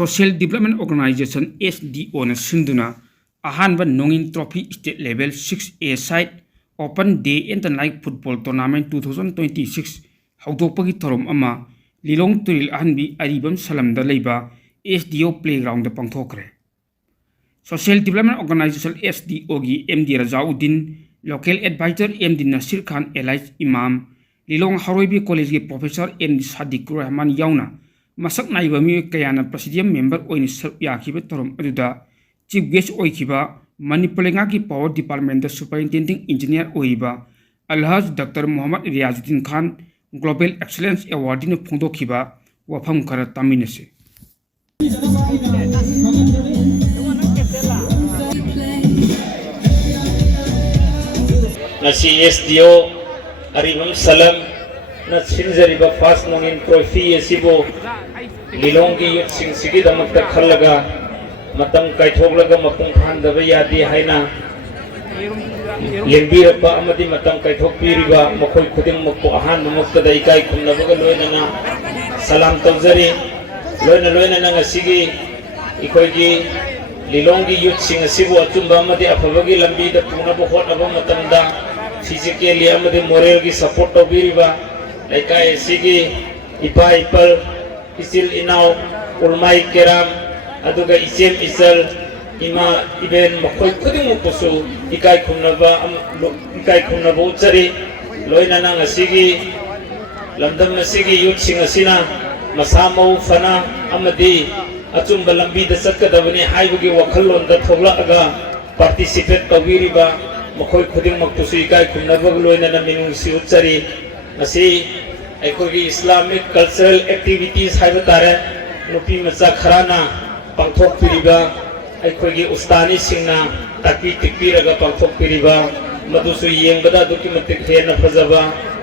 Social development organization SDO न सिंधुना अहानब नोंगिन trophy state level 6A side open day and night football tournament 2026 हौदोपगी थोरम अमा लिलोंग तुरिल अहनबी अरिबम सलमदा लेबा SDO प्लेग्राउंड पंगथोखरे। सोशल डेवलपमेंट ऑर्गेनाइजेशन SDO की MD Razauddin, local adviser MD Nasir Khan एलाइज इमाम, लिलोंग हरोइबी कॉलेज के प्रोफेसर MD सादिक रहमान याउना मसक नाइबा मियोय कयाना प्रेसिडियम मेंबर ओइन सर्व याखिबा थोरम अदुदा चीफ गेस्ट ओइखिबा मणिपुर लेंगा की पावर डिपार्टमेंट सुपरिटेंडिंग इंजीनियर ओइबा अलहज doctor Mohammad Riyazuddin Khan global excellence award ने फोंदोखिबा वफम खरा तामिनसे। नसी SDO अरिबम सलम न सिंजरिबा फास्ट नोंगिन ट्रॉफी एसिबो लिलोंग की युथ सिंह सिगी दमक खलगा मतम काइथोगलगा मपुंग खानदबा यादे हाइना लेंबीरबा अमदि मतम काइथोकपीरिबा मखोय खुदिंगमकको अहानबमक्तदा इकाई खुमनबगा लोइनना सलाम तौजरी लोइना ngasiगी इखोयगी लिलोंग की युथ सिंह सिबो अचुंबा अमदि अफबगी लंबीदा पुनबा होटनबा मतमदा फिजिकली अमदि मोरल की सपोर्ट तौबीरिबा लेकाय सिगी इपा इपल इसिल इनाव उलमाई केराम अदुगा इसेम इसल इमा इबेन मखोय खुदिंगमकसु इकाई खुमनबा उचरी लोइना ngasiगी लमदम नसिगी युथ सिंह असिना मसा मौ फना अमदि अचुंबा लंबीदा चक्कदबनी हाइबगी वखललोंदा थोगलागा पार्टिसिपेट तौबीरिबा मखोय खुदिंगमकसु इकाई खुमनबा लोइना मिनुंगसि उचरी असी अखोगी इस्लामिक कल्चरल एक्टिविटीज हाइबा तारे नुपी मचा खराना पांथोकपिरिबा अखोगी उस्तानी सिंगना ताकी टिकपिरगा पांथोकपिरिबा मदुसु येंगबदा दुकी मतिक हेना फजबा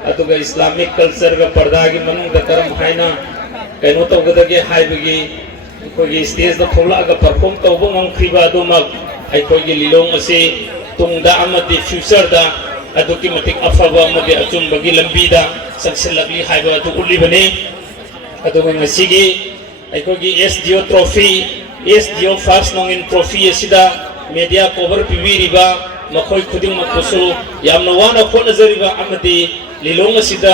अदुगा इस्लामिक कल्चर गा पर्दागी मनुंगदा करम हाइना कैनो तौगदगे हाइबगी अखोगी स्टेज दा थोलागा परफॉर्म तौबो ngongkhriba adumak अखोगी लिलोंग असे तुंगदा अमदि फ्यूचर दा अदुकी मतिक अफबा अमदि अचुंबगी लंबीदा सक्सेलबली हाइबा अदु उलिबने अदुगा ngasiगी अखोगी SDO ट्रॉफी SDO फर्स्ट नोंगिन ट्रॉफी असिदा मीडिया कवर पिबिरिबा मखोय खुदिंगमकसु यामना वाना खोनजरिबा अमदि लिलोंग असिदा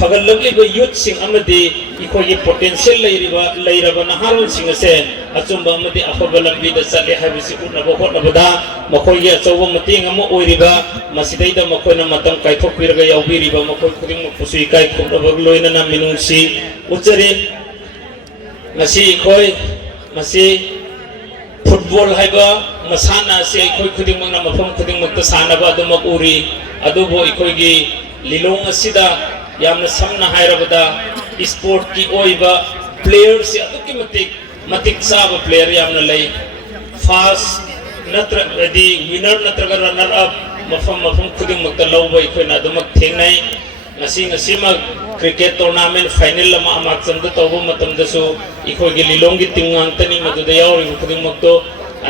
फगललगलिबा यूथ सिंग अमदि इखोगी पोटेंशियल लैरबा नहारोन सिंग असे अचुंबा अमदि अफबा लंबीदा चले हाइबसि उनबा होटनबदा मखोयगी अचौबा मतेंग अमा ओइरिबा मसिदैदा मखोयना मतम काइथोकपिरगा याउबिरिबा मखोय खुदिंगमकसु इकाई खुमनबा लोइना मिनुंगसि उचरे ngasi khoi masi football haiba masana se khoi khudingmang na mafam khudingmak ta sanaba adumak uri adubo ikhoi gi lilong asida yamna samna hairabada sport ki oiba players se aduki matik saba player yamna lay fast natra di winner natra runner up mafam khudingmak ta lawba ikhoi na adumak thengnai ngasi mag cricket tournament final लमा अमाक चंद तौबो मतमदसु इखोगी लिलोंगी तिंगांतनी मदुदा यावरि खुदिंगमक्तो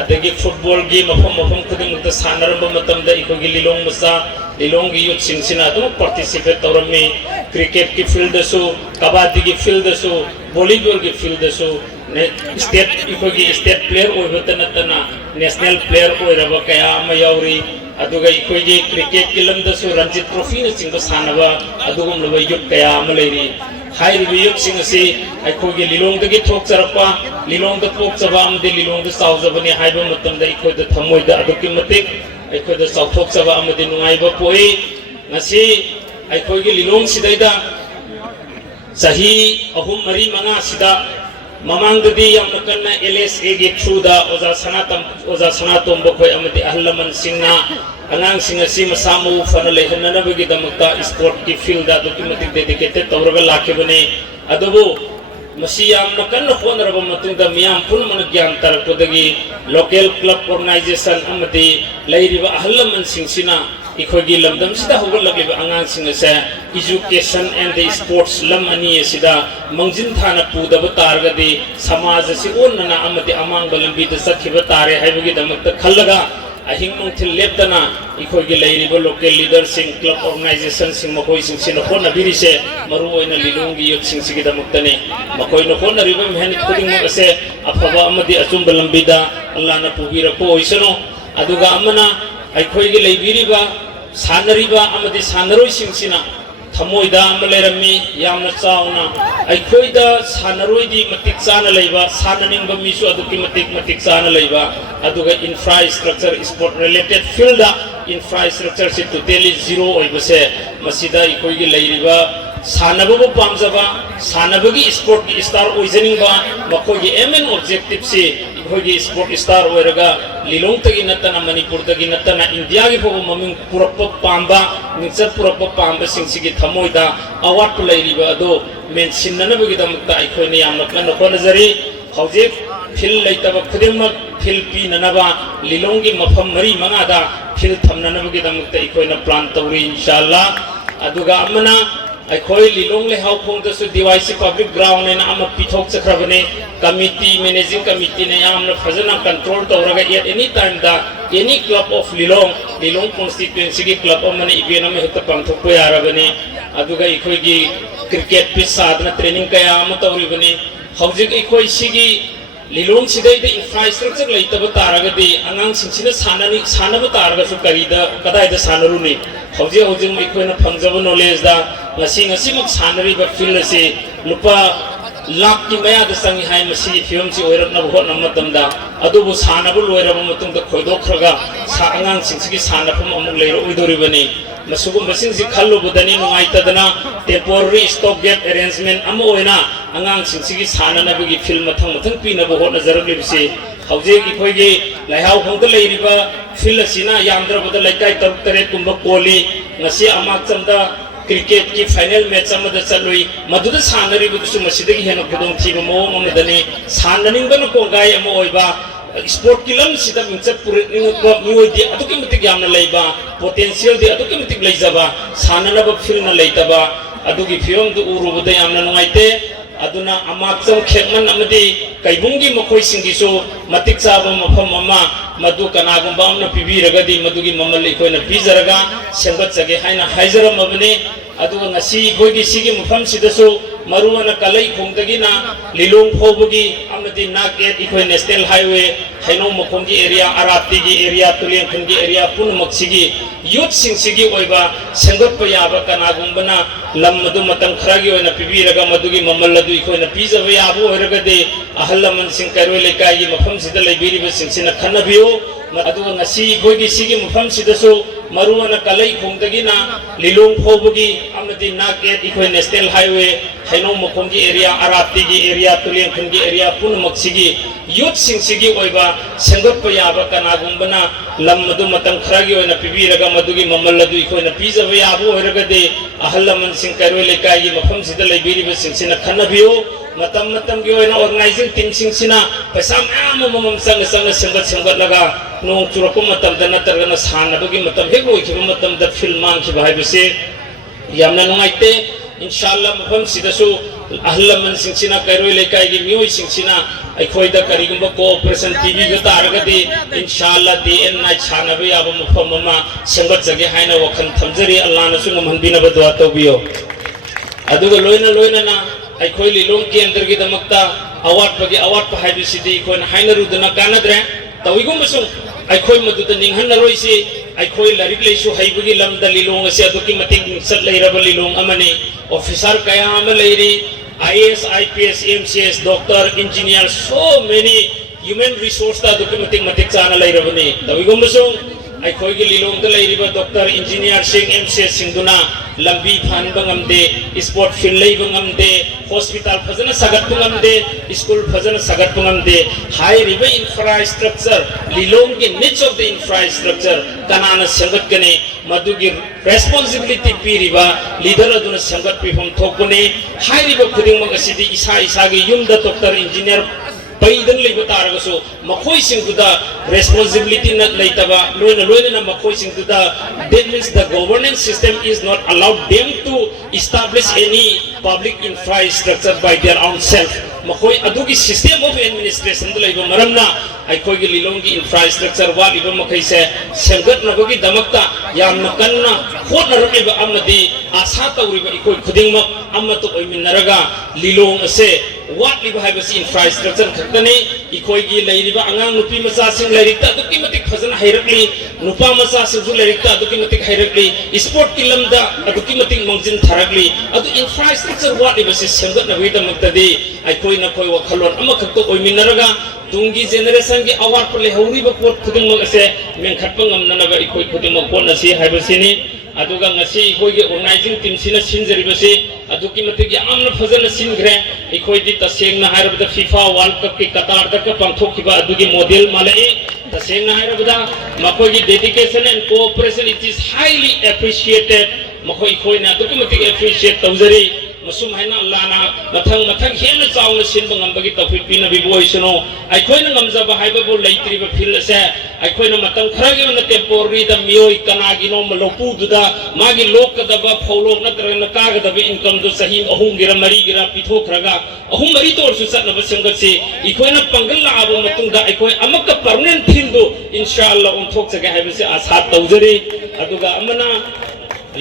अदगी football की मफम खुदिंगमक्ता सानरंब मतमदा इखोगी लिलोंग मसा लिलोंगी youth सिंगसिना अदु participate तौरमी cricket की field दसु कबड्डी की field दसु volleyball की फील्ड दसु स्टेट इखोगी स्टेट प्लेयर ओइबतनतना नेशनल प्लेयर ओइरबा कया अमा यावरि अदुगा इखोगी क्रिकेट की लमदसु रणजी ट्रॉफी न चिंग सानबा अदुगम लबा युथ कया अमा लेरि हाइरिबि युथ सिंग से इखोगी लिलोंगदगी थोकचरपा लिलोंगद पोकचबा अमदि लिलोंगद सावजबनि हाइबा मतमदा इखोयदा थमोयदा अदुकी मतिक इखोयदा सावथोकचबा अमदि नुंगाइबा पोई ngasi इखोगी लिलोंग सिदैदा सही अहुम मरी मंगा सिदा ममांगददी यामना कन्ना LSA गे थ्रुदा ओजा सनातम बखोय अमदि अहलमन सिंगना angang singa si masamu fana lehananabagi damakta sport ki field da documentic dedicated tawraga lakibane adubu masi yamna kanna khonaraba matungda miyam pun man gyan tarakudagi local club organization amadi lairiba ahlaman singsina ikhogi lamdam sida hogalagiba angang singa se education and the sports lam ani sida mangjin thana pudaba targadi samaj si onnana amadi amang balambi da sakhiba tare haibagi damakta khallaga ahing nungthil leptana ikhoi leiriba local leader sing club organization sing makoi sing sin khona birise maru oina lilung gi yot sing sigi damuktani makoi no khona riba mehani khuding mo ase afaba amadi achum balambida Allah na pubira ko oisano aduga amana ikhoi gi leibiriba sanariba amadi sanaroi sing sina thamoida amalerami yamna chauna aikhoida sanaroidi matik chana leiba sananing ba misu aduki matik chana leiba aduga infrastructure sport related field infrastructure se totally zero oibase masida ikhoigi leiriba sanababu pamjaba sanabagi sport gi star oijaning ba makogi mn objective se ikhoigi sport star oiraga lilong tagi natana manipur tagi natana india gi phobu maming purappa pamba nichat purappa pamba singsigi thamoida award pulairiba ado men sinnanabagi damakta ikhoini yamna kanna khonajari hojik phil leitaba khudimmak phil pi nanaba lilongi mafam mari mangada phil thamnanabagi damakta ikhoina plan tawri inshallah aduga amana aikhoi lilong le hau khong da su DYC public ground ne ama pithok chakhrabane committee managing committee ne amna phajana control tawraga at any time da any club of lilong constituency gi club amane event ame hekta pangthok pa yarabane aduga aikhoi gi cricket pitch sadna training kaya am tawribane hojik aikhoi sigi lilong sidai da infrastructure leitaba taragadi angang singsina sanaba taraga su karida kadai da sanaruni hojik aikhoi phangjaba knowledge da ngasi mak sanariba field ase lupa lakh ki maya da sangi hai masi film si oirak na bhot na matamda adubu sanabu loiraba matung da khoidokraga sa angang singsigi sanapam amuk leiro oidoribani masugum basing si khallu budani nuaitadana temporary stop gap arrangement amo oina angang singsigi sanana bagi film mathang pina bhot na jarabli bisi hauje ki khoige laihau khongda leiriba field asina yamdra bada laikai taruk tare kumba koli ngasi amak chamda cricket ki final match amada chalui maduda sanari budu masidagi hena khudong thiba mo amdani sananing bana kongai amo oiba sport kilam sida mingchat puriningba mioi aduki mitik yamna leiba potential de aduki mitik leijaba sanana ba feel na leitaba adugi film du urubada yamna nuaite aduna amakcham khekman amadi kaibungi makoi singiso matik chaba mafam ama madu kanagumba amna pibiragadi madugi mamal ikoina pizaraga sembat chage haina haijaram abane aduga ngasi goigi sigi mafam sidaso maruana kalai khongdagina lilong phobagi amadi naget ikoi national highway haino makhongi area arati gi area tuleng khongi area punmak sigi youth singsigi oiba sembat payaba kanagumbana lam madu matang khragi oina pibiraga madugi mamal adu ikoina pizaba yabu heragade ahallaman sing karoi lekai gi mafam sida leibiri singsina khanabiyo aduga ngasi goigi sigi mafam sidaso maruana kalai khongdagina lilong phobagi amadi naget ikoi national highway haino makhongi area arati gi area tuleng khongi area punmak sigi youth singsigi oiba sengot payaba kanagumbana lam madu matang khragi oina pibiraga madugi mamal adu ikoina pizaba yabu heragade ahallaman sing karoi lekai gi mafam sida leibiri singsina khanabiyo matam gi oina organizing team singsina paisa mamam sang sengat laga nong churako matam da natargana sanabagi matam he goi ki matam da filmang ki bhai bise yamna nungaite inshallah mafam sidasu ahlaman singsina karoi lekai gi mioi singsina aikhoida karigumba cooperation tv ga taragadi inshallah dn night sanabe aba mafam mama sengat jage haina wakhan thamjari allah na sungam hanbina ba dua tobiyo aduga loina na aikhoi lilong ki andar gi damakta award pa hai bisidi khon haina rudna kanadre tawigum basung aikhoi maduta ninghan roisi aikhoi larik leisu haibagi lamda lilong ase aduki mating sat leiraba lilong amani officer kaya am leiri IAS IPS MCS doctor engineer so many human resource ta aduki mating chana leirabani tawigum basung aikhoi gi lilong da leiriba doctor engineer sing MCS singduna lambi phan bangamde sport field lei bangamde hospital phajana sagat bangamde school phajana sagat bangamde high river infrastructure lilong ge niche of the infrastructure kanana sangat kane madugi responsibility piriba leader aduna sangat pihom thokune high river khuding mag asidi isa ge yumda doctor engineer paidang leiba taragaso makhoi singduda responsibility na leitaba loina na makhoi singduda that means the governance system is not allowed them to establish any public infrastructure by their own self मखोई अदुगी system of administration द लेबा मरमना अखोई लिलोंगी infrastructure वालिबा मखैसे सेमगत नबगी दमकता यामना कन्ना होटनरबा अमदी आशा तौरिबा इकोई खुदिंगमक अमतो ओइमिनरगा लिलोंग असे वाटलिबा हाइबसी infrastructure खतने इकोई लेरिबा अंगांग नुपी मचासिंग लेरिकता अदुकी मतिक फजन हैरकली नुपा मचासिंगु लेरिकता अदुकी मतिक हैरकली sport की लमदा अदुकी मतिक मंजिन थारकली अदु इंफ्रास्ट्रक्चर वाटलिबसी सेमगत नबगी दमकतदी अखोई नखोई वखलोन अमखतो ओइमिनरगा तुंगी जेनरेशन की अवार्ड पर लेहौरीबा पोट खुदिंगमक असे मेंखटपा ngamnanaba ikoi khudingmak pon asi haibasini aduga ngasi ikoi ge organizing team sina sinjaribasi aduki matik yamna fazana singre ikoi di tasengna hairabada FIFA World Cup ki Qatar da ka pangthokhiba adugi model malai tasengna hairabada makoi gi dedication and cooperation it is highly appreciated makoi ikoi na aduki matik appreciate tawjari masum haina lana mathang hena chawna sinba ngambagi tawfik pina biboisano aikhoina ngamjaba haiba bo leitriba fil ase aikhoina matang kharagi na temporary da mioi kanagi no malopu duda magi lokadaba phawlok natrana kagadaba income do sahi ahum gira mari gira pithokhraga ahum mari tor su satna basangasi ikhoina pangal la abo matungda aikoi amakka permanent fil do inshallah thok saga haibase asa tawjari aduga amana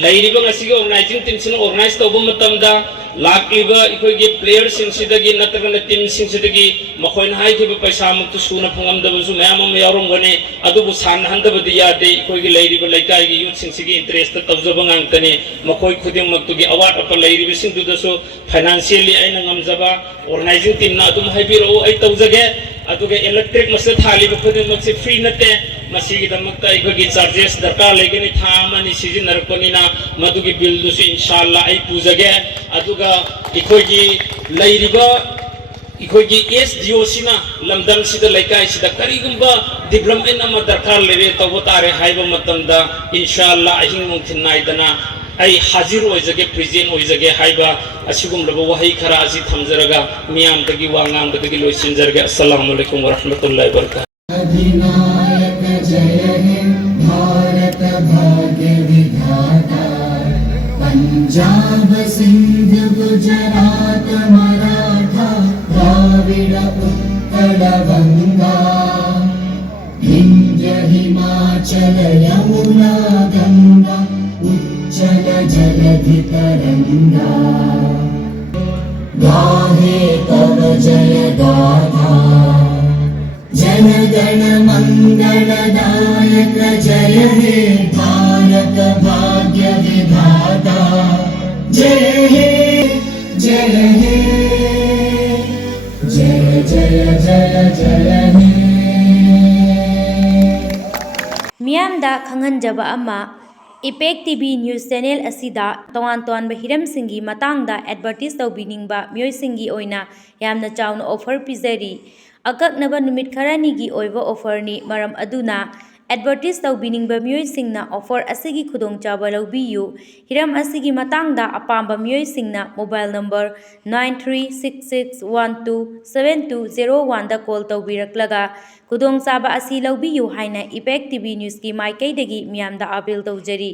lairiba ngasiga organizing team sina organize tawba matamda lakliba ikoigi players singsidagi natrana team singsidagi makhoina haithiba paisa muktu suna pungamdabasu mayamam yaromgane adubu sanhandabadi yade ikoigi lairiba laikai youth singsigi interest tawjaba ngangtani makhoi khuding maktugi award apa lairiba singdudasu financially aina ngamjaba organizing team na adum haibiro ai tawjage aduga electric masa thaliba khuding makse free nate masigi damakta ikoigi charges darkar legani thamani sizinarpanina madugi bill dusu inshallah ai pujage aduga ikoigi lairiba ikoigi SDO sina lamdam sida laikai sida karigumba development ama darkar lere tawtare haiba matamda inshallah ahing mungthin naidana ai hazir oizage present oizage haiba asigum rabo wahi khara asi thamjaraga miyam dagi wangang dagi loisinjarga assalamu alaikum warahmatullahi wabarakatuh अधिनायक जय हे भारत भाग्य विधाता पंजाब सिंध गुजरात मराठा द्राविड़ उत्कल गंगा विंध्य हिमाचल यमुना गंगा उच्चल जलधि तरंगा गाहे तव जय गाथा जनगण मंगलदायक जय हे भारत भाग्य विधाता जय हे जय हे जय जय जय जय हे मियामदा खंगनजबा अमा इपेक टीवी न्यूज़ चैनल असिदा तोवान तोवानबा हिरमसिंगी मतांगदा एडवर्टाइज तौबिनिंगबा मियोयसिंगी ओइना यामना चावना ऑफर पिजरी अकक्नबा नुमित खरानिगी ओइबा ऑफरनी मरम अदुना एडवर्टाइज तौबिनिंगबा मियोयसिंगना ऑफर असिगी खुदोंचाबा लौबियु हिरम असिगी मतांगदा अपाम्बा मियोयसिंगना मोबाइल नंबर 9366127201 दा कॉल तौबिरक्लगा खुदोंचाबा असि लौबियु हाइना इपेक टीवी न्यूज़ की माइकैदगी मियामदा अपील तौजरी।